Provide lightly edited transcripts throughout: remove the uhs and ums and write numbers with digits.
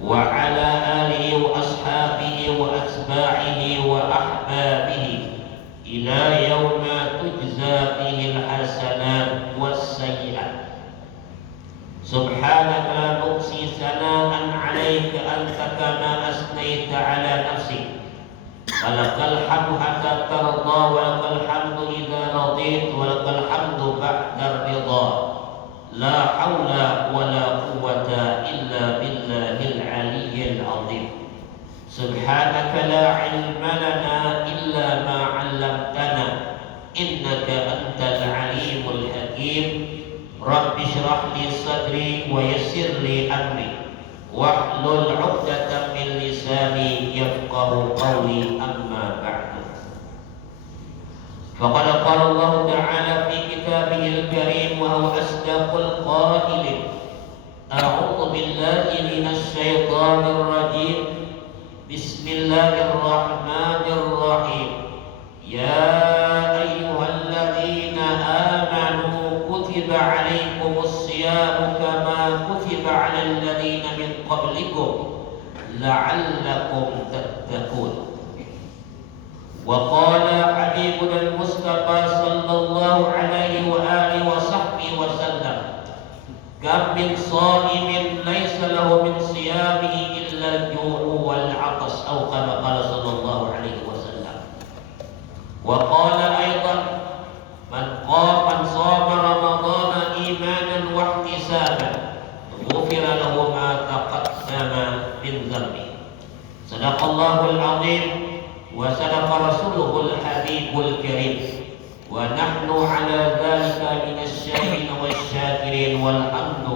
وعلى آله وأصحابه وأتباعه وأحبابه إلى يوم تجزى فيه الحسنات والسيئات. سبحانك لا نحصي ثناء عليك أنت كما أثنيت على نفسك، ولك الحمد حتى ترضى، ولك الحمد إذا رضيت، ولك الحمد بعد الرضا. لا حول ولا قوة إلا بالله العلي العظيم. سبحانك لا علم لنا إلا ما علمتنا إنك أنت العليم الحكيم. رب اشرح لي صدري ويسر لي أمري واحلل عقدة من لساني يفقه قولي. أما بعد، فقد قال الله تعالى في كتابه الكريم وهو أصدق القائلين: أعوذ بالله من الشيطان الرجيم، بسم الله الرحمن الرحيم. يا أيها الذين آمنوا كتب عليكم الصيام كما كتب على الذين من قبلكم لعلكم تتقون. وقال حبيبنا المصطفى صلى الله عليه وآله وصحبه وسلم: كم من صائم ليس له من صيامه إلا الجوع والعطش، أو كما قال صلى الله عليه وسلم. وقال أيضا: من صام رمضان إيمانا واحتسابا غفر له ما تقدم من ذنبه. صدق الله العظيم وصدق رسوله الحبيب الكريم، ونحن على ذلك من الشاهدين والشاكرين، والحمد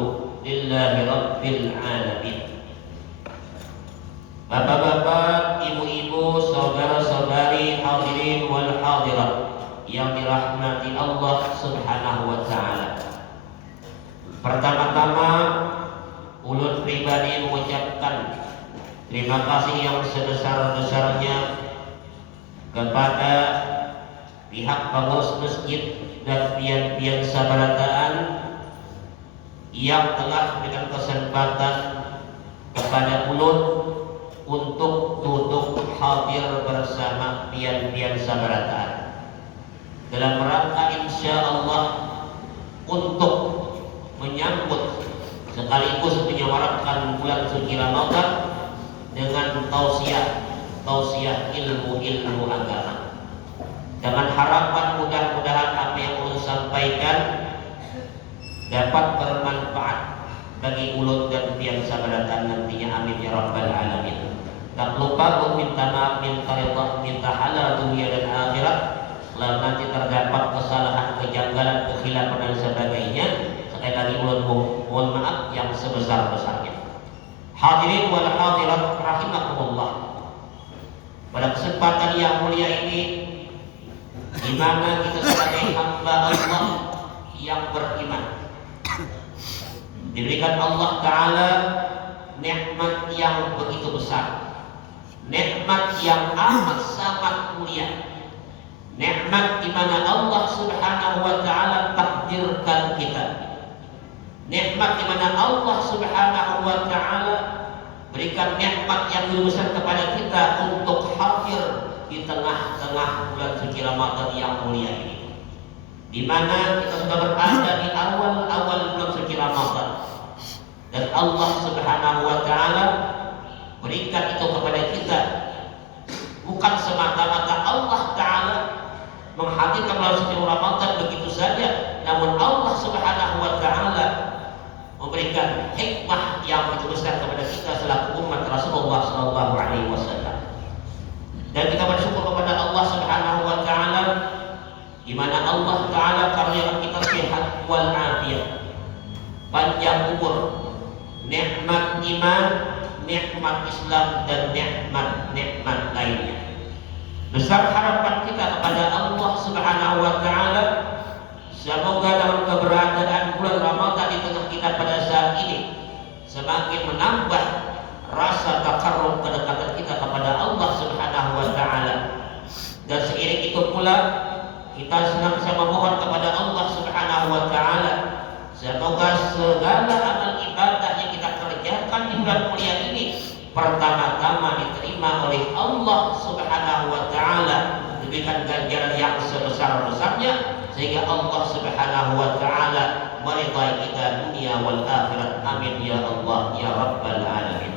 لله رب العالمين. Bapak-bapak, ibu-ibu, saudara-saudari, hadirin wal hadirat yang dirahmati Allah Subhanahu wa taala. Pertama-tama ulun pribadi mengucapkan terima kasih yang sebesar-besarnya kepada pihak pengurus masjid dan pian-pian sabarataan yang telah memberikan kesempatan kepada ulun untuk duduk hadir bersama pian-pian sabarataan dalam rangka insya Allah untuk menyambut sekaligus menyemarakan bulan suci Ramadan dengan tausiah ilmu agama, dengan harapan mudah-mudahan apa yang ulun sampaikan dapat bermanfaat bagi ulun dan pian sabarataan nantinya, amin ya rabbal alamin. Tak lupa meminta maaf, minta ridha, minta halal dunia dan akhirat kalau nanti terdapat kesalahan, kejanggalan, kekhilafan dan sebagainya. Sekali lagi ulun mohon maaf yang sebesar-besarnya. Hadirin wal hadirat rahimakumullah. Pada kesempatan yang mulia ini, di mana kita sebagai hamba Allah yang beriman diberikan Allah Ta'ala nikmat yang begitu besar, nikmat yang amat sangat mulia, nikmat di mana Allah Subhanahu wa Ta'ala takdirkan kita, nikmat di mana Allah Subhanahu wa Ta'ala berikan nikmat yang lebih besar kepada kita untuk hadir di tengah-tengah bulan suci Ramadan yang mulia ini, di mana kita sudah berada di awal-awal bulan suci Ramadan, dan Allah Subhanahu wa Ta'ala berikan itu kepada kita bukan semata-mata Allah Ta'ala menghadirkan bulan suci Ramadan begitu saja, namun Allah Subhanahu wa Ta'ala memberikan hikmah yang begitu besar kepada kita selaku umat Rasulullah sallallahu alaihi wasallam. Dan kita bersyukur kepada Allah Subhanahu wa Ta'ala di mana Allah Ta'ala karuniakan kita sehat wal afiat, panjang umur, nikmat iman, nikmat Islam, dan nikmat lainnya. Besar harapan kita kepada Allah Subhanahu wa Ta'ala, semoga dalam keberadaan bulan Ramadan di tengah kita pada saat ini semakin menambah rasa takarrub kedekatan kita kepada Allah Subhanahu wa Ta'ala. Dan seiring itu pula kita senantiasa memohon kepada Allah Subhanahu wa Ta'ala, semoga segala amal ibadah yang kita kerjakan kerjakan di bulan mulia ini pertama-tama diterima oleh Allah Subhanahu wa taala, diberikan ganjaran yang sebesar-besarnya sehingga Allah Subhanahu wa taala meridai kita dunia wal akhirat. Amin ya Allah ya rabbal alamin.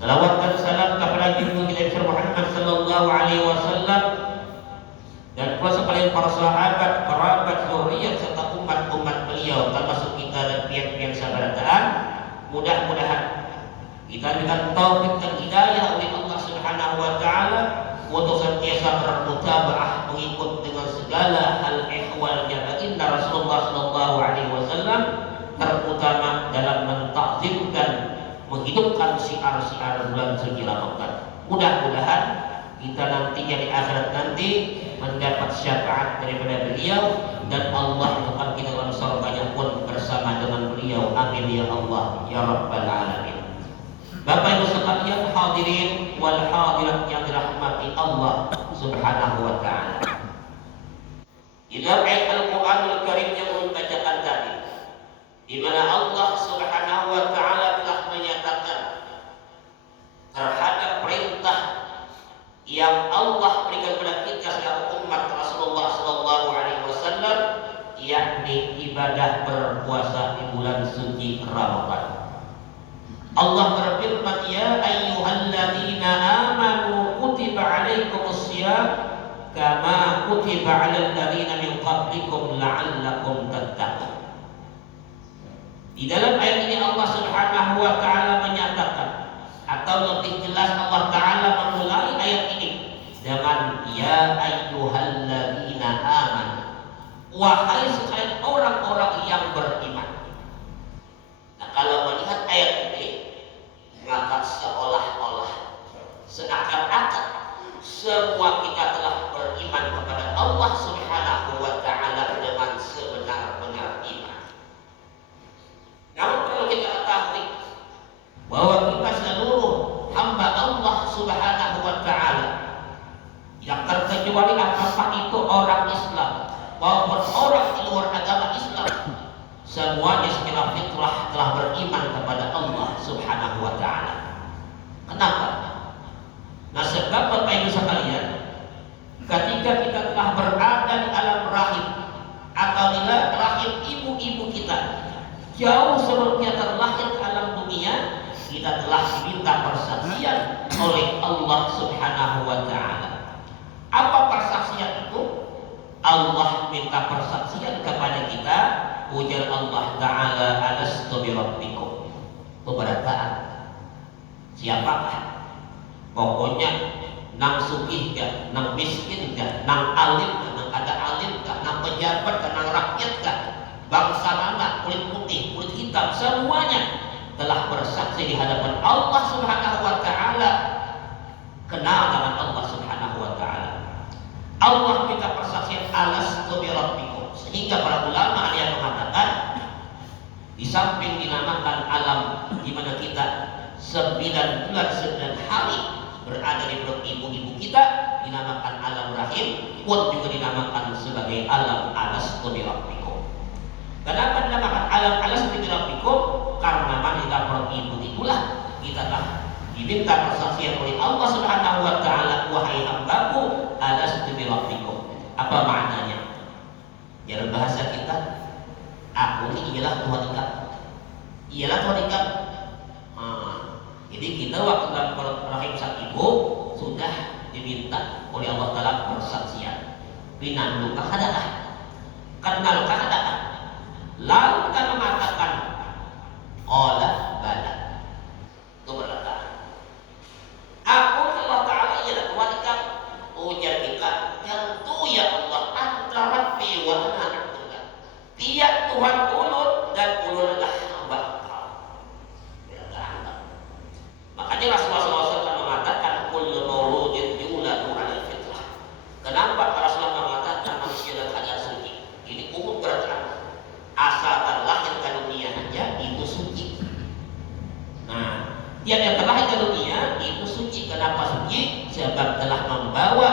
Salawat dan salam kepada junjungan kita Muhammad sallallahu alaihi wasallam dan pula sekalian para sahabat, kerabat, zuriyat serta umat-umat beliau termasuk kita dan pihak-pihak sahabatan. Mudah-mudahan kita dengan taufik dan hidayah oleh Allah Subhanahu wa taala untuk senantiasa bermutabaah mengikut dengan segala hal ihwalnya baginda Rasulullah sallallahu alaihi wasallam, terutama dalam mentakzimkan menghidupkan syiar-syiar bulan suci Ramadan. Mudah-mudahan kita nantinya di akhirat nanti mendapat syafaat daripada beliau dan Allah menetapkan kita dalam surganya pun bersama dengan beliau. Amin ya Allah ya rabbal alamin. Bapak Ibu sekalian, hadirin wal hadirat yang dirahmati Allah Subhanahu wa taala. Di dalam ayat Al-Qur'anul Karim yang membacakan tadi, di mana Allah Subhanahu wa taala telah menyatakan terhadap perintah yang Allah berikan kepada kita sebagai umat Rasulullah sallallahu alaihi wasallam, yakni ibadah berpuasa di bulan suci Ramadan. Allah berfirman, ya ayyuhalladzina amanu kutiba alaikumusiyam kama kutiba alal ladzina min qablikum la'allakum tattaqun. Di dalam ayat ini Allah Subhanahu wa taala menyatakan, atau lebih jelas Allah taala memulai ayat ini dengan ya ayyuhalladzina amanu, wahai sekalian orang-orang yang beriman. Nah, kalau melihat ayat ini, maka seolah-olah seakan-akan semua kita telah beriman kepada Allah Subhanahu wa taala dengan sebenar-benar iman. Namun perlu kita ketahui bahwa kita seluruh hamba Allah Subhanahu wa taala, yang terkecuali apakah itu orang Islam maupun orang di luar agama Islam, semuanya secara fitrah telah beriman kepada Allah Subhanahu wa taala. Kenapa? Nah, sebab Bapak Ibu sekalian, ketika kita telah berada di alam rahim atau di rahim ibu-ibu kita, jauh sebelum kita terlahir ke alam dunia, kita telah diminta persaksian oleh Allah Subhanahu wa taala. Apa persaksian itu? Allah minta persaksian kepada kita. Ujar Allah taala, alastu bi rabbikum. Pemberataan. Siapakah? Pokoknya nang sugih gak, nang miskin gak, nang alim gak, nang ada alim gak, nang pejabat gak, nang rakyat gak, bangsa mana, kulit putih, kulit hitam, semuanya telah bersaksi di hadapan Allah Subhanahu wa taala. Kenal dengan Allah Subhanahu wa taala. Allah minta persaksian alastu bi rabbikum, sehingga para ulama ada yang mengatakan di samping dinamakan alam di mana kita 9 bulan 9 hari berada di perut ibu-ibu kita, dinamakan alam rahim, pun juga dinamakan sebagai alam alastu bi rabbikum. Kenapa dinamakan alam alastu bi rabbikum? Karena di dalam perut ibu itulah kita telah diminta persaksian oleh Allah Subhanahu wa taala, wahai hambaku, alastu bi rabbikum. Apa maknanya? Dalam bahasa kita, aku ini ialah Tuhan kamu. Ialah Tuhan kamu. Jadi kita waktu dalam perut rahim sang ibu sudah diminta oleh Allah taala persaksian. Binandukah adakah? Kenalkah adakah? Lalu kita mengatakan qala bala. Itu berkata, aku Allah taala ialah Tuhan kamu. Ujar kita, tentu ya Allah, anta rabbi wa ana abduka. Dia Tuhan ulun dan ulun adalah hamba Engkau. Makanya Rasulullah SAW mengatakan kullu mauludin yuladu 'alal fitrah. Kenapa Rasulullah mengatakan manusia dan hanya suci? Ini umum berarti asal terlahir ke dunia aja itu suci. Nah, dia yang terlahir ke dunia itu suci. Kenapa suci? Sebab telah membawa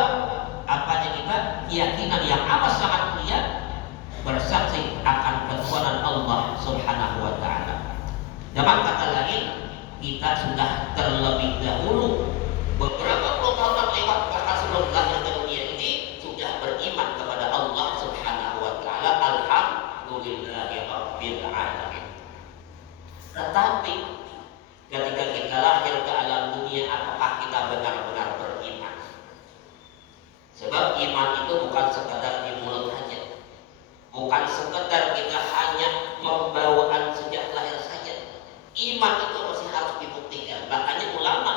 apanya kita keyakinan yang amat sangat mulia, bersaksi akan ketuhanan Allah Subhanahu wa taala. Dengan kata lain, kita sudah terlebih dahulu beberapa puluh tahun lewat, bahkan sebelum lahir ke dunia ini sudah beriman kepada Allah Subhanahu wa taala. Alhamdulillahi rabbil alamin. Tetapi ketika kita lahir ke alam dunia, apakah kita benar-benar beriman? Sebab iman itu bukan sekadar di mulut saja, bukan sekadar kita hanya pembawaan sejak lahir saja. Iman itu masih harus dibuktikan. Makanya ulama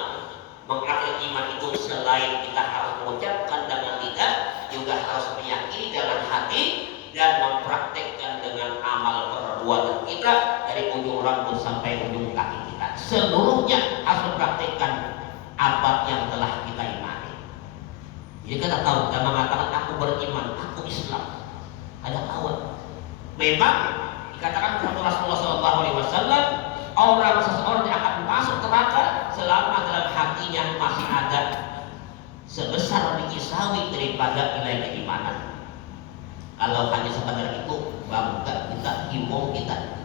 mengakhiri iman itu selain kita harus mengucapkan dengan lidah, juga harus meyakini dengan hati dan mempraktekkan dengan amal perbuatan kita dari ujung rambut sampai ujung kaki kita. Seluruhnya harus mempraktekkan apa yang telah kita imani. Jadi kita tahu, kita mengatakan aku beriman, aku Islam, ada kawan. Memang dikatakan oleh Rasulullah SAW, seseorang yang akan masuk neraka selama dalam hatinya masih ada sebesar biji sawi daripada nilai keimanan. Kalau hanya sekadar itu, bangga kita, himbau kita.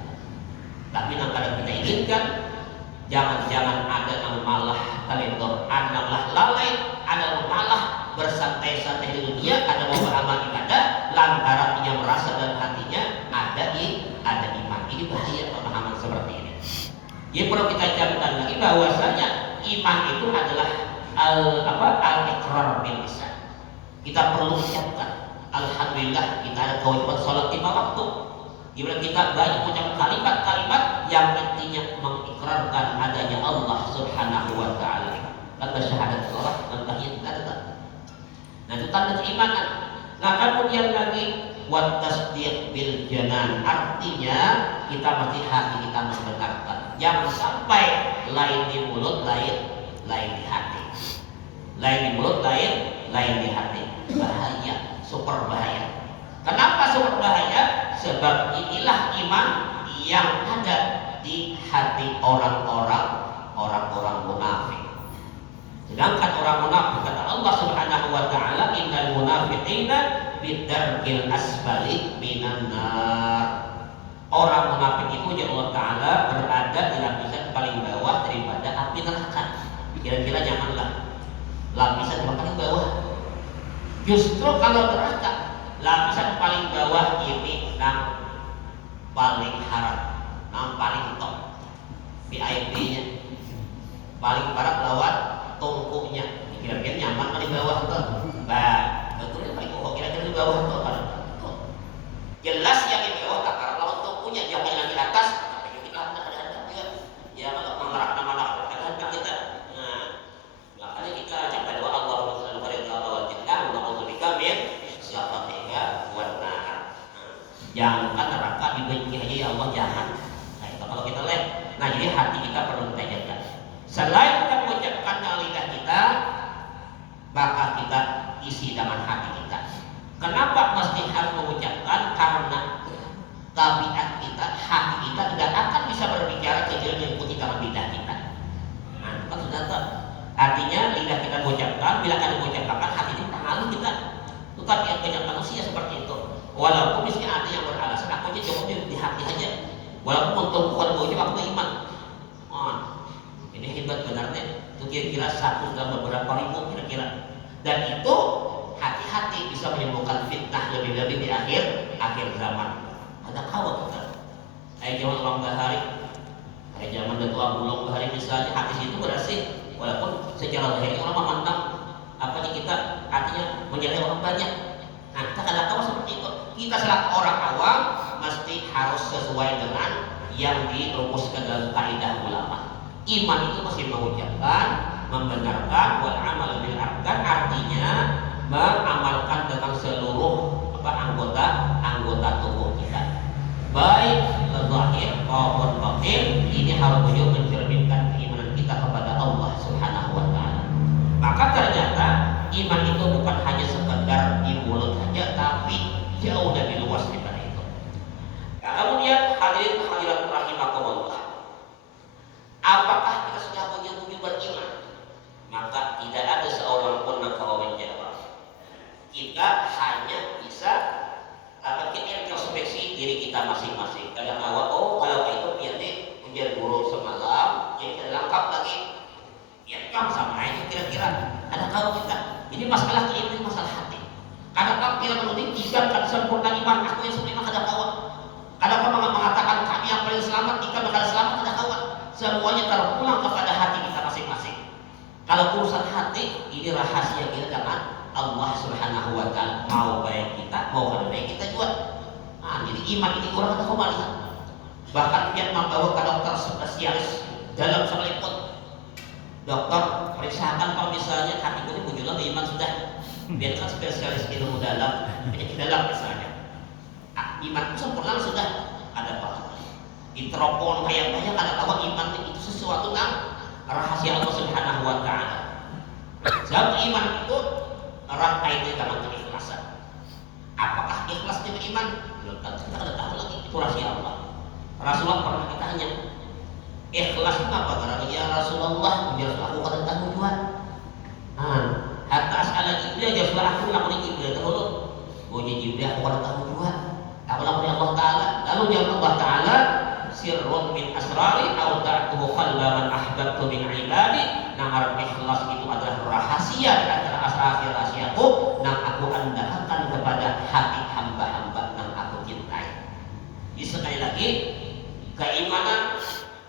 Tapi yang kadang kita inginkan, jangan-jangan ada yang malah talendor, ada yang malah lalai, ada yang malah bersantai-santai di dunia, ada mau beramal ibadah, lantaran ia merasa dalam hatinya ada iman. Ini bahaya pemahaman seperti ini. Jadi perlu kita camkan lagi bahwasanya iman itu adalah al-iqrar bil lisan. Kita perlu ucapkan, alhamdulillah kita ada kewajiban sholat 5 waktu. Gimana kita banyak mengucapkan kalimat-kalimat yang intinya mengikrarkan adanya Allah Subhanahu wa taala. Kata syahadat Allah dan tahiyat kata. Nah, itu tanda keimanan. Nah, kemudian lagi wat tasdiq bil janan, artinya kita mesti hati kita membenarkan. Jangan sampai lain di mulut, lain di hati. Lain di mulut, lain di hati. Bahaya, super bahaya. Kenapa super bahaya? Sebab inilah iman yang ada di hati orang-orang munafik. Sedangkan orang munafik, kata Allah Subhanahu wa taala, innal munafiqina bidarkil asfali minan nar. Orang munafik itu ya Allah taala berada di lapisan paling bawah daripada api neraka. Kira-kira nyamanlah lapisan paling bawah. Justru kalau neraka, lapisan paling bawah ini yang paling haram, yang paling top, VIP-nya paling parah lawan tungkunya. Kira-kira nyaman di bawah tuh. Bah, betul paling pokok kira-kira di bawah tuh. Jelas yang di bawah tak lawan tungkunya, jangan yang di atas. Tapi kita ada juga. Ya kalau mengarah ada kita. Nah, makanya kita jangan doa Allah subhanahu wa taala wa min syarriha wan nar. Jangan neraka dibenci aja ya Allah, jangan. Nah, itu kalau kita lihat. Nah, jadi hati kita perlu kita jaga. Selain kita mengucapkan dengan lidah kita, maka kita isi dengan hati kita. Kenapa mesti harus mengucapkan? Karena tabiat kita, hati kita tidak akan bisa berbicara kecuali mengikuti dengan lidah kita. Nah, itu kan sudah tahu. Artinya lidah kita mengucapkan, bila kita mengucapkan hati kita halu kita. Itu tabiat banyak manusia seperti itu. Walaupun misalnya ada yang beralasan, aku aja cukup di hati aja. Walaupun untuk bukan mengucap aku iman. Ini hebat benarnya. Itu kira-kira 1 dalam beberapa ribu kira-kira. Dan itu hati-hati bisa menimbulkan fitnah lebih-lebih di akhir zaman. Ada kawan kita. Kayak zaman orang Bahari, kayak zaman Datuk Abdullah Bahari misalnya, hati itu berhasil. Walaupun secara lahir orang memandang apanya kita artinya menyalahi orang banyak. Nah, kita kadang tahu seperti itu. Kita selaku orang awam mesti harus sesuai dengan yang dirumuskan dalam kaidah ulama. Iman itu masih mengucapkan, membenarkan, wal amal bil arkan, artinya mengamalkan dengan seluruh anggota tubuh kita, baik zahir maupun batin. Ini harus mencerminkan keimanan kita kepada Allah Subhanahu wa taala. Maka ternyata iman itu bukan hanya sekedar di mulut saja, tapi jauh lebih luas daripada itu. Nah, kemudian hadirin hadirat rahimakumullah, apakah kita sudah menyetujui beriman? Maka tidak ada seorang pun yang kau menjawab. Kita hanya bisa kita introspeksi diri kita masing-masing. Kadang awal, kalau itu biar menjadi guru semalam, tidak lengkap lagi. Ya kan sama aja kira-kira. Ada kalau kita ini masalah keimanan, masalah hati. Kadang-kadang kita menuding tiga kan sempurna iman, aku yang sempurna kada kawan. Kadang-kadang mengatakan kami yang paling selamat, jika bakal selamat kada kawan. Semuanya terpulang kepada hati kita masing-masing. Kalau urusan hati, ini rahasia kita dengan Allah Subhanahu wa Ta'ala. Mau baik kita, mau kada baik kita juga. Nah, jadi iman ini kurang ada kembali. Bahkan dia membawa ke dokter spesialis dalam sekalipun. Dokter periksakan kalau misalnya hati ini munculnya iman sudah. Dia kan spesialis ilmu dalam, penyakit dalam misalnya. Iman itu sempurna sudah ada apa? Intropon kayak banyak ada tahu iman itu sesuatu yang rahasia Allah Subhanahu wa Ta'ala. Sebab iman itu erat kaitannya dengan keikhlasan. Apakah ikhlas dengan iman? Belum tentu, kita tidak tahu lagi, itu rahasia Allah. Rasulullah pernah ditanya, ikhlas itu apa? Karena ya Rasulullah, ya Rasulullah, aku kada tahu juga. Hatta as'ala Jibril, ya Rasulullah, aku lakukan Jibril dahulu. Bonya Jibril, aku kada tahu juga. Aku lakukan Allah Ta'ala. Lalu jawab Allah Ta'ala, sirrun min asrari au ta'tuhu khalla man ahbabtu min ibadi. Nah, ikhlas itu adalah rahasia di antara rahasia-rahasiaku yang aku andalkan kepada hati hamba-hamba yang aku cintai. Jadi sekali lagi, keimanan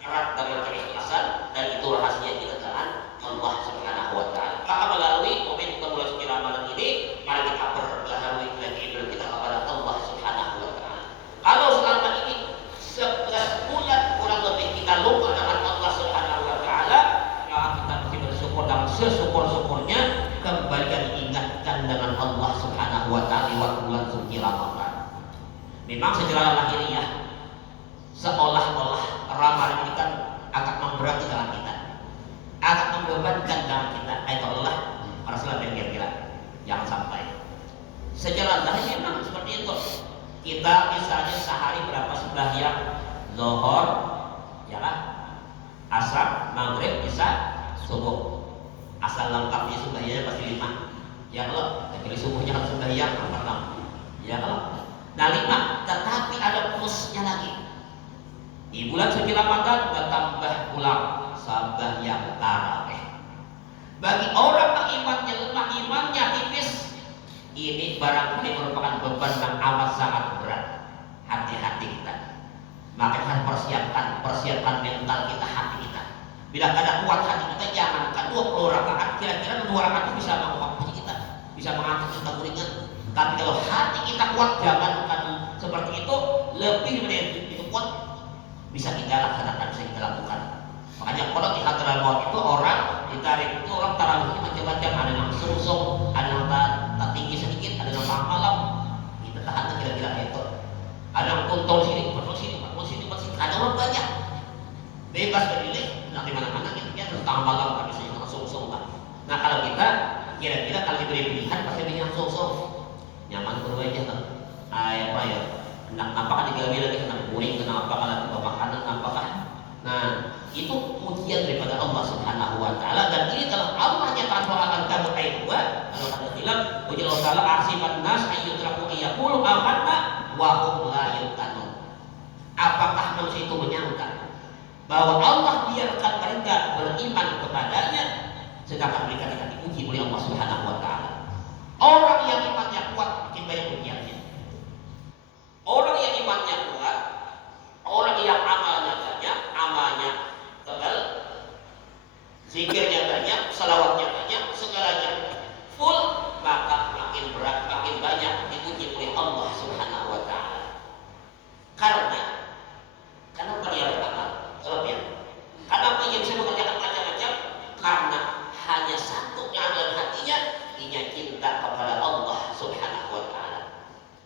erat dengan keikhlasan, dan itu rahasia kita dengan Allah Subhanahu wa Ta'ala. Maka melalui momentum bulan suci Ramadan ini, mari kita berbaharui lagi iman kita kepada Allah Subhanahu wa Ta'ala. Kalau selama ini 11 bulan kurang lebih kita lupa dengan Allah Subhanahu wa Ta'ala, maka kita mesti bersyukur dan sesyukur-syukurnya kembali diingatkan dengan Allah Subhanahu wa Ta'ala lewat bulan suci Ramadan. Memang secara lahiriah seolah-olah Ramadan ini kan akan memberati dalam kita, akan membebankan dalam kita. Allah Rasulullah kira-kira jangan sampai. Secara lahir memang seperti itu. Kita misalnya sehari berapa sembahyang? Zuhur, ya kan? Asar, maghrib, isya, subuh. Asal lengkapnya sembahyangnya pasti 5. Ya kalau kecuali subuhnya harus sembahyang 4. Ya kalau nah 5, tetapi ada plusnya lagi. Di bulan suci Ramadan bertambah ulang sembahyang tarawih. Bagi orang yang imannya lemah, imannya tipis, ini barangkali merupakan beban yang amat sangat berat. Hati-hati kita. Maka harus persiapkan mental kita, hati kita. Bila kada kuat hati kita, jangankan 20 rakaat, kira-kira 2 rakaat itu bisa mengangkat kita, bisa mengangkat kita ringan. Tapi kalau hati kita kuat, jangankan seperti itu, lebih dari itu kuat, bisa kita laksanakan, bisa kita lakukan. Makanya kalau di hadral maut itu orang ditarik itu orang tarawihnya macam-macam, ada yang sungsung, ada yang tak tinggi sedikit, ada yang malam. Kita tahan kira-kira itu. Ada yang tuntun sini, betul sini, ada orang banyak. Bebas berdiri, nanti mana-mana kita harus tahan malam, tapi saya nggak sungsung lah. Nah kalau kita kira-kira kalau diberi pilihan pasti pilih yang sungsung, nyaman berdua aja kan. Apa ya? Apakah digawe lagi kena kuring, kenapa kalau tiba makanan, apakah? Nah itu ujian daripada Allah Subhanahu wa Ta'ala, dan ini kalau Allah nyatakan akan kamu ayat 2 kalau ada bilang ujian Allah Ta'ala ahsiban nas ayyutraku ayyaqulu amanna wa hum la yuftanun. Apakah manusia itu menyangka bahwa Allah biarkan mereka beriman kepadanya sedangkan mereka tidak diuji oleh Allah Subhanahu wa Ta'ala. Orang yang imannya kuat bikin banyak ujiannya. Orang yang imannya kuat, orang yang amalnya tebal, zikirnya banyak, salawatnya banyak, segalanya full, maka makin berat, makin banyak diuji oleh Allah Subhanahu wa Ta'ala. Karena dia beramal, sebabnya kenapa ia bisa mengerjakan macam-macam? Karena hanya satu yang dalam hatinya, dia cinta kepada Allah Subhanahu wa Ta'ala.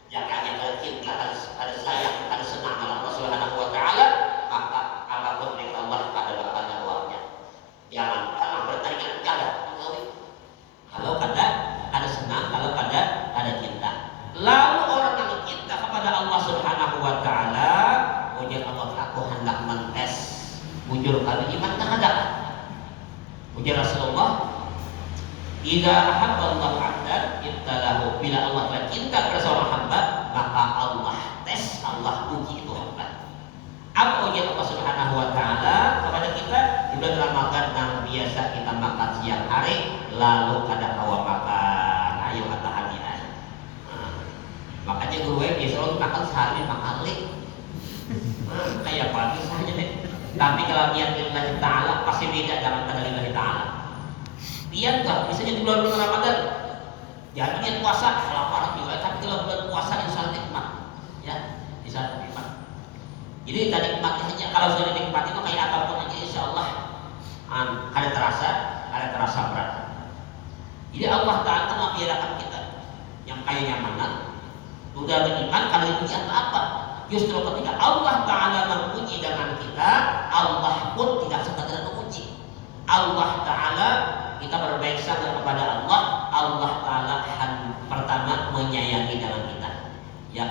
Yang hanya kalau cinta, ada sayang, ada senang dengan Allah Subhanahu wa Ta'ala, maka apapun yang Allah pada uangnya. Jangan bertanya kada. Kalau kada ada senang, kalau kada ada cinta. Lalu orang yang cinta kepada Allah Subhanahu wa Ta'ala, ujian Allah, aku hendak mentes bujur kami iman tak ada. Ujian Rasulullah, idza ahabba Allah 'abdan ibtalahu. Bila Allah telah cinta kepada seorang hamba, maka Allah tes, Allah uji itu hamba. Apa ujian Allah Subhanahu wa Ta'ala kepada kita? Di bulan Jadi gue biasa lo makan sehari 5 kali. Kayak pagi saja deh. Tapi kalau niat lillahi ta'ala pasti beda dengan kata lillahi ta'ala. Niat nggak bisa jadi bulan Ramadan. Jangan niat puasa kelaparan juga, tapi kalau bulan puasa insya Allah nikmat, ya bisa nikmat. Jadi tadi nikmatnya hanya kalau sudah dinikmati itu kayak apapun aja insya Allah ada terasa berat. Jadi Allah Ta'ala membiarkan kita yang kayaknya mana udah beriman kalau dipuji apa? Justru ketika Allah Ta'ala memuji dengan kita, Allah pun tidak sekadar memuji. Allah Ta'ala kita berbaik sangka kepada Allah, Allah Ta'ala pertama menyayangi dengan kita. Ya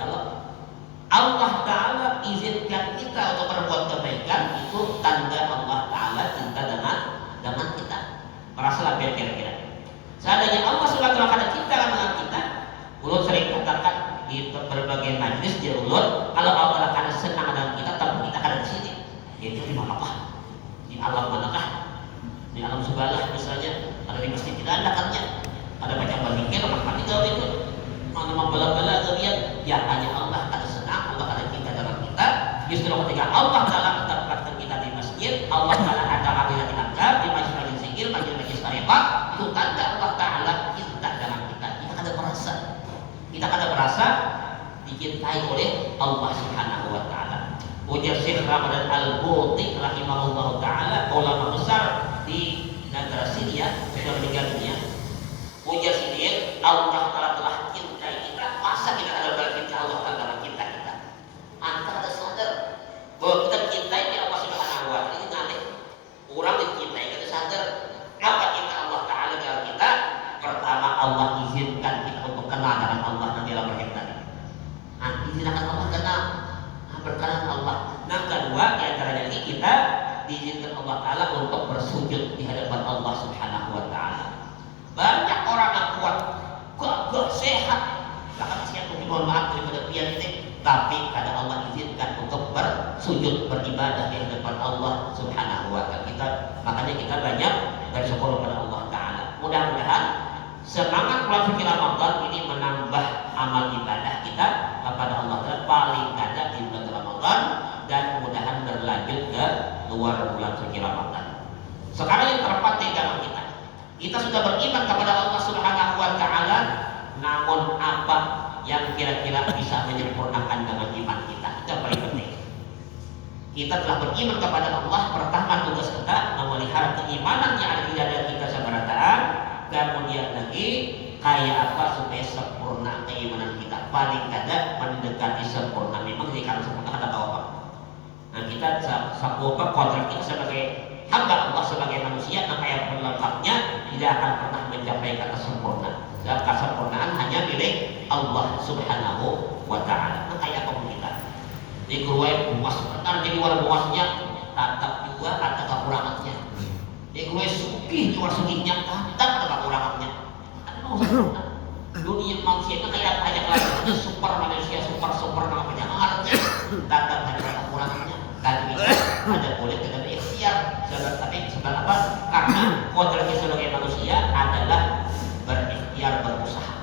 Allah Ta'ala izinkan kita untuk berbuat kebaikan, itu tanda Allah Ta'ala cinta dengan kita. Merasalah biar kira-kira. Seandainya Allah SWT cinta dengan kita, ulun sering katakan di berbagai majlis di ulun, kalau Allah akan senang dengan kita, tapi kita akan di sini. Yaitu di manakah? Di alam manakah? Di alam sebelah misalnya, ada di masjid tidak ada katanya. Ada baca baliknya, orang mati jauh itu. Mana membela-bela kalian? Ya hanya Allah akan senang, Allah akan cinta dengan kita. Justru ketika Allah Ta'ala mendapatkan kita di masjid, Allah Ta'ala ada kami di anggap di majlis zikir, majlis karepat, itu tanda Allah Ta'ala cinta dengan kita. Kita ada merasa dicintai oleh Allah Subhanahu wa Ta'ala. Ujar Syekh Ramadan Al-Buti rahimahullah ta'ala, ulama besar di negara Syria, sudah meninggal dunia. Ujar sini, Allah Ta'ala telah cintai kita, masa kita ada bercinta Allah Ta'ala cinta kita? Anta ada sadar bahwa kita cintai Allah Subhanahu wa Ta'ala, ini aneh. Orang dicintai kita sadar apa cinta Allah Ta'ala dalam kita? Pertama, Allah izinkan kita untuk kenal dengan Allah nanti dalam berkaitan. Izinkan Allah kenal, berkenan Allah. Nah, kedua di antaranya ini kita diizinkan Allah Ta'ala untuk bersujud di hadapan Allah Subhanahu wa Ta'ala. Banyak orang yang kuat, gagah, sehat, bahkan siap mohon maaf daripada pian ini, tapi kadang Allah izinkan untuk bersujud, beribadah di hadapan Allah Subhanahu wa Ta'ala. Makanya kita banyak bersyukur kepada Allah Ta'ala. Mudah-mudahan semangat bulan suci Ramadan ini menambah amal ibadah kita kepada Allah Ta'ala paling kada di bulan Ramadan, dan mudah-mudahan berlanjut ke luar bulan suci Ramadan. Sekarang yang terpenting dalam kita sudah beriman kepada Allah Subhanahu wa Ta'ala, namun apa yang kira-kira bisa menyempurnakan dengan iman kita? Itu yang paling penting. Kita telah beriman kepada Allah, pertama tugas kita memelihara keimanan yang ada di dada kita seberataan. Kemudian lagi kayak apa supaya sempurna keimanan kita, paling kada mendekati sempurna. Memang jika sempurna ada tahu apa. Nah, kita sakupa kontrak kita sebagai hamba Allah, sebagai manusia, maka yang berlengkapnya tidak akan pernah mencapai kata sempurna. Dan kesempurnaan hanya milik Allah Subhanahu wa Ta'ala. Nah, kayak apa kita? Di gue puas, karena jadi orang puasnya tatap juga ada kekurangannya. Di gue sugih juga sugihnya tatap ada kekurangannya. Ada mau sempurna. Dunia manusia itu kayak lagi super manusia, super namanya artinya tatap ada kekurangannya. Tadi ada boleh tidak berikhtiar. Sebab apa? Karena kodratnya sebagai manusia adalah berikhtiar, berusaha.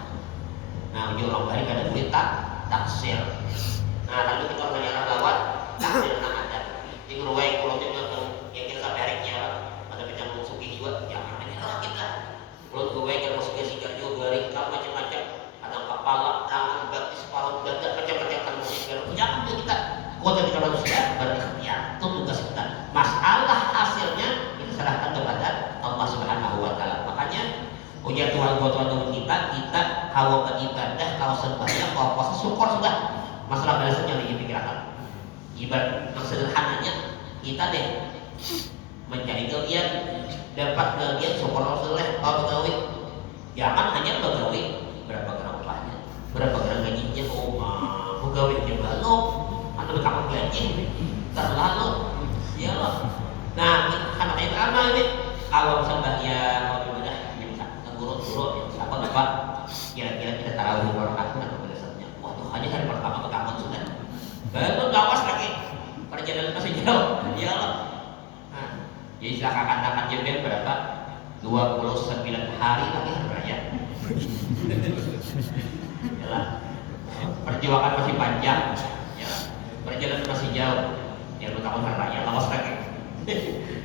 Nah, ujung orang baik ada duit taksir. Nah, lalu kita menyerah lawan taksir yang ada. Di ruang pulau itu yang kita sampai hari kiamat ada penyambung suki juga. Jangan menyerah kita. Pulau ruang yang masuk ke sigar juga ringkal macam-macam. Ada kepala, tangan, kaki, separuh, dada, macam-macam kan musik. Jangan kita kodrat kita manusia berikhtiar. Itu tugas kita. Masalah hasilnya kita serahkan kepada Allah Subhanahu wa Ta'ala. Makanya ujar Tuhan kita kalau beribadah, kalau sembahyang, kalau puasa, syukur sudah. Masalah balasannya lagi pikirkan. Ibadah yang sederhananya kita deh mencari kalian, dapat kalian syukur soleh. Kalau pegawai jangan hanya pegawai berapa gram upahnya, berapa gram gajinya. Pegawai yang belum atau kamu gaji terlalu ya loh. Nah, anak itu apa ini? Kalau sembahyang, kalau ibadah yang bisa guru-guru yang apa kira-kira kita tahu berkat atau balasannya. Waduh, hanya hari pertama ketahuan sudah. Baru gawas lagi perjalanan masih jauh. Ya loh. Nah, jadi silakan katakan jembel berapa? 29 hari lagi hari raya. Yalah. perjuangan masih panjang, ya, perjalanan masih jauh. Ya lu tahun raya lawas lagi.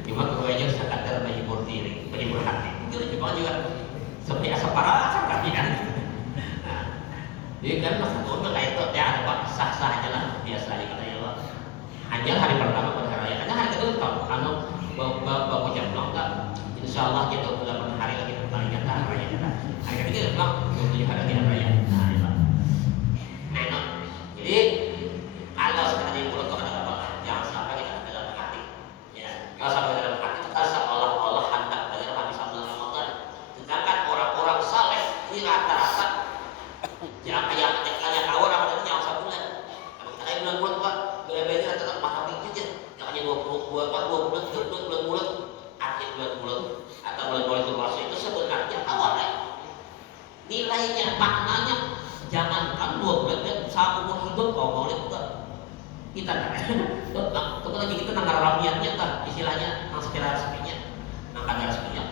Cuma keduanya sekadar menghibur diri, menghibur hati. Itu juga seperti asap parah kan kan. Nah, jadi kan masa tua kayak itu ya ada pak sah-sah aja lah biasa aja kita ya Allah. Hanya hari pertama pada hari raya, karena hari kedua kalau bawa jam belum kan. Insya Allah kita 28 hari lagi kembali ke hari raya kita. Hari ketiga belum 27 hari lagi hari raya. Nah, itu. Nah, itu. Jadi kalau sekarang di mulut ada apa? Jangan sampai kita ada dalam hati. Ya, kalau sampai dalam hati kita seolah-olah hendak belajar habis bulan Ramadan. Sedangkan orang-orang saleh ini rata-rata yang awal Ramadan jangan sebulan. Kalau kita bulan-bulan Pak, beda-beda tetap mahal aja. Jangan 20 bulan, akhir bulan atau bulan-bulan itu masuk itu sebenarnya awalnya nilainya, maknanya jangankan 2 bulan dan seumur hidup kau boleh juga kita tuh lagi kita nanggar rapiannya kan istilahnya nang secara resminya nang kadar resminya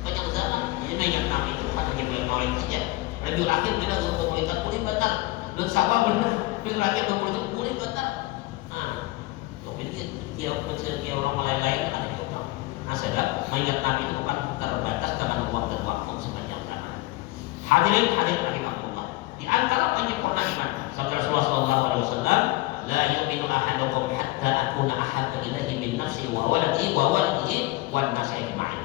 sepanjang zaman jadi mainkan nabi itu bukan hanya bulan Maulid saja Rabiul Akhir bila berkulitan kulit batal dan sabar benar bila akhir berkulitan kulit batal dia mencari orang lain ada juga. Nah, sedang mengingat Nabi itu bukan terbatas dengan waktu dan waktu sepanjang zaman. Hadirin rahimahullah. Di antara penyempurna iman, sabda Rasulullah SAW, la yu'minu ahadukum hatta akuna ahabba ilaihi min nafsi wa waladihi wan nasi ajma'in.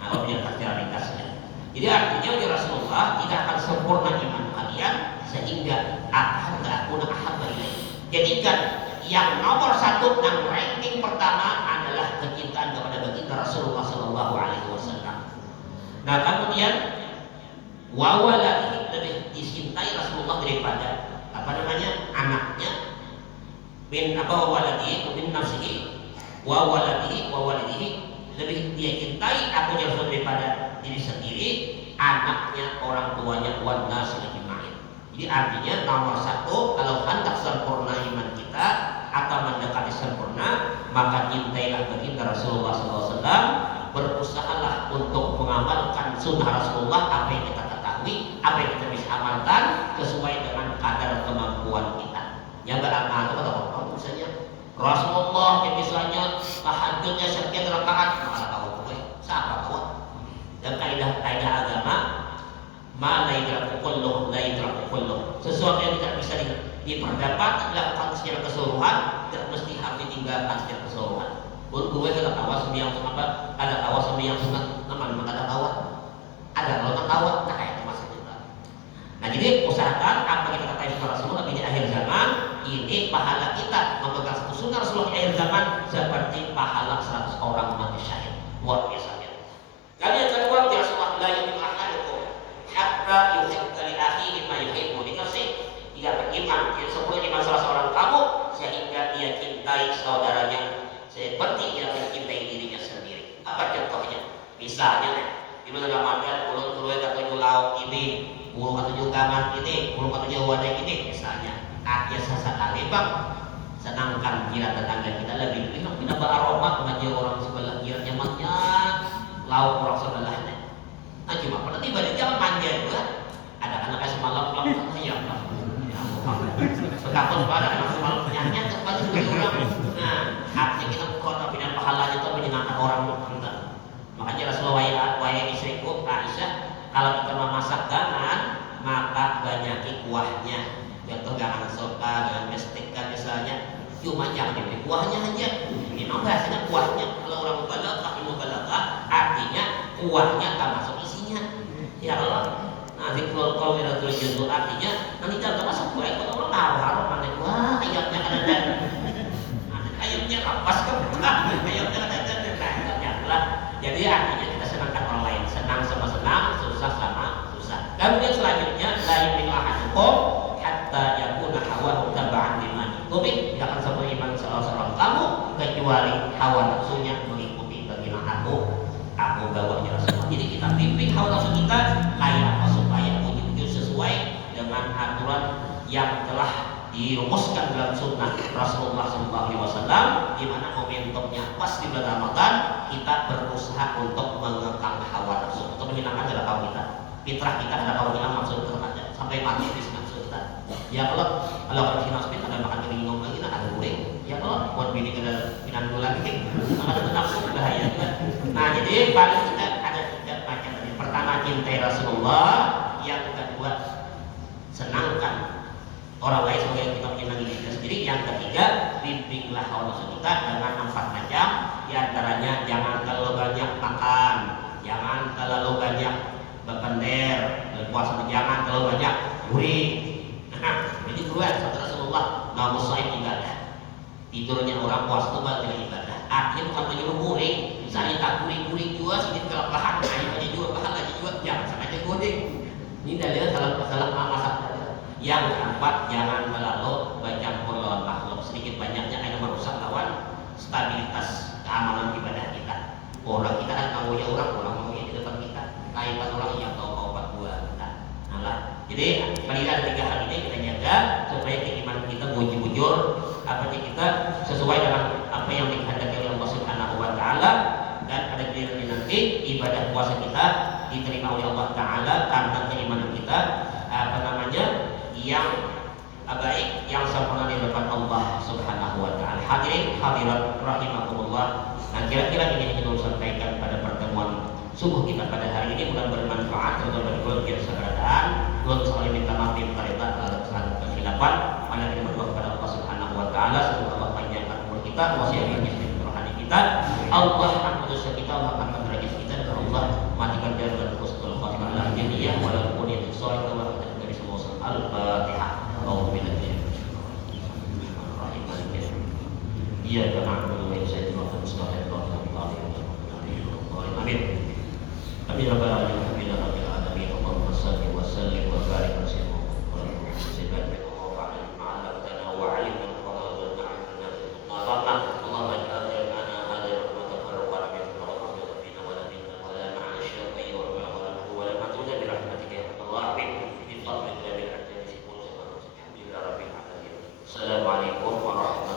Nah, kalau punya secara ringkasnya. Jadi artinya ya Rasulullah tidak akan sempurna iman kalian sehingga hatta akuna ahabba ilaihi. Jadikan yang nomor satu dan ranking pertama adalah kecintaan kepada baginda Rasulullah Sallallahu Alaihi Wasallam. Nah kemudian wawaladihi lebih dicintai Rasulullah daripada apa namanya anaknya bin apa wawaladihi bin nafsihi wawaladihi lebih dia cintai akunya Rasul daripada diri sendiri anaknya orang tuanya wan nasi ajma'in. Jadi artinya nomor satu kalau hendak sempurna iman kita atau mendekati sempurna maka cintailah baginda Rasulullah SAW, berusahalah untuk mengamalkan sunnah Rasulullah apa yang kita ketahui, apa yang kita bisa amalkan sesuai dengan kadar kemampuan kita. Ya berapa itu kata orang misalnya Rasulullah yang misalnya tahajudnya sekian rakaat, mana tahu gue, siapa tahu? Dan kaidah agama ma la yadraku kulluh, sesuatu yang tidak bisa diperdapat dilakukan secara keseluruhan tidak mesti harus ditinggalkan secara keseluruhan. Gue ada kawas sembiang apa? Ada kawas sembiang sunat, teman ada kawas, ada kalau kawas, nah kayak itu maksudnya. Nah jadi usahakan apa kita katakan sunnah Rasulullah di akhir zaman ini pahala kita memegang satu sunnah Rasulullah di akhir zaman seperti pahala 100 orang mati syahid luar biasa. Lalu yang kedua Rasulullah la yu'minu ahadukum hatta yuhibba li akhihi ma yuhibbu li nafsihi. Dia beriman, dia sempurna iman salah seorang kamu sehingga dia cintai saudaranya seperti dia mencintai dirinya sendiri. Apa contohnya? Misalnya di bulan Ramadan, ulun atau lauk ini, bulu atau tangan ini, bulu atau wadah ini, misalnya. Dia sesekali bang, senangkan jiran tetangga kita lebih kita beraroma kepada orang sebelah jiran nyamannya, lauk orang sebelahnya. Nah cuma pada tiba dia jangan manja juga. Ada anak semalam pulang ya. Betapa pada maksimal nyanyi kepada orang. Nah, artinya kita berkorban dan pahalanya itu menyenangkan orang kita. Makanya Rasulullah wahai istriku Aisyah, kalau kita memasak gangan, maka banyaki kuahnya. Contoh gangan soka, gangan mestika misalnya. Cuma jangan diberi kuahnya aja. Memang bahasanya kuahnya. Kalau orang mubalagah, artinya kuahnya tak masuk isinya. Ya Allah. Nanti kalau kita tulis itu artinya nanti jangan masuk kuah itu orang tahu mana wah ayamnya ada dan ayamnya rampas kan ayamnya ada dan ternyata jadi artinya kita senangkan orang lain senang sama senang susah sama susah. Kemudian selanjutnya la yu'minu ahadukum hatta yakuna hawahu tab'an liman yu'min, tidak akan sempurna iman salah seorang kamu kecuali hawa nafsunya mengikuti baginda aku bawanya Rasulullah. Jadi kita pimpin hawa nafsu kita kayak apa supaya ujung-ujung sesuai dengan aturan yang telah dirumuskan dalam sunnah Rasulullah SAW, di mana momentumnya pas di bulan Ramadan kita berusaha untuk mengekang hawa nafsu, untuk menghilangkan dari hawa kita, fitrah kita adalah hawa kita maksud terhadap sampai mati di nafsu kita. Ya kalau kan si Nasbin ada makan kering ngomong lagi, nah ada goreng. Ya kalau buat bini kena pinang dulu lagi, ada nafsu bahaya. Nah jadi paling kita ada 3 macam. Yang pertama cintai Rasulullah, yang kedua senangkan orang lain sebagai kita menyenangi diri kita sendiri. Yang ketiga bimbinglah Allah kita dengan 4 macam. Di antaranya jangan terlalu banyak makan, jangan terlalu banyak berpender, puasa jangan terlalu banyak gurih. Nah, ini dua sabda Rasulullah, namun selain ibadah. Tidurnya orang puasa itu bagian dari ibadah. Artinya bukan menyuruh gurih, misalnya tak gurih juga sedikit kelelahan, ayo aja juga bahan aja juga, jangan sengaja gurih. Ini dalil salah masak. Yang keempat, jangan terlalu bercampur lawan makhluk. Sedikit banyaknya akan merusak lawan stabilitas keamanan ibadah kita. Orang kita kan maunya maunya di depan kita. Kaitan orang yang tahu obat buah kita. Jadi paling ada 3 hal ini kita jaga supaya keimanan kita bujur-bujur, apanya kita sesuai dengan apa yang dikehendaki oleh Allah Subhanahu wa taala, dan pada gilirannya nanti ibadah puasa kita diterima oleh Allah taala karena keimanan kita yang baik, yang sempurna di depan Allah Subhanahu wa taala. Hadirin hadirat rahimakumullah. Nah, kira-kira ini yang kita sampaikan pada pertemuan subuh kita pada hari ini, mudah bermanfaat untuk berbagai keadaan. Nuhun sekali minta maaf minta reda atas kesalahan kesilapan. Mana kita berdoa kepada Allah Subhanahu wa taala semoga Allah panjangkan umur kita, wasiatkan istri rohani kita. Allah akan dosa kita, Allah akan derajat kita, dan Allah matikan jalan dan husnul khatimah la janiyah wala kuniyah sholih wa dari semua al-Fatihah. Allahu billahi iya karena aku yang saya terima mustahil amin. Amin ya rabbal alamin. Allahumma shalli wa sallim wa barik ala sayyidina Assalamualaikum warahmatullahi wabarakatuh.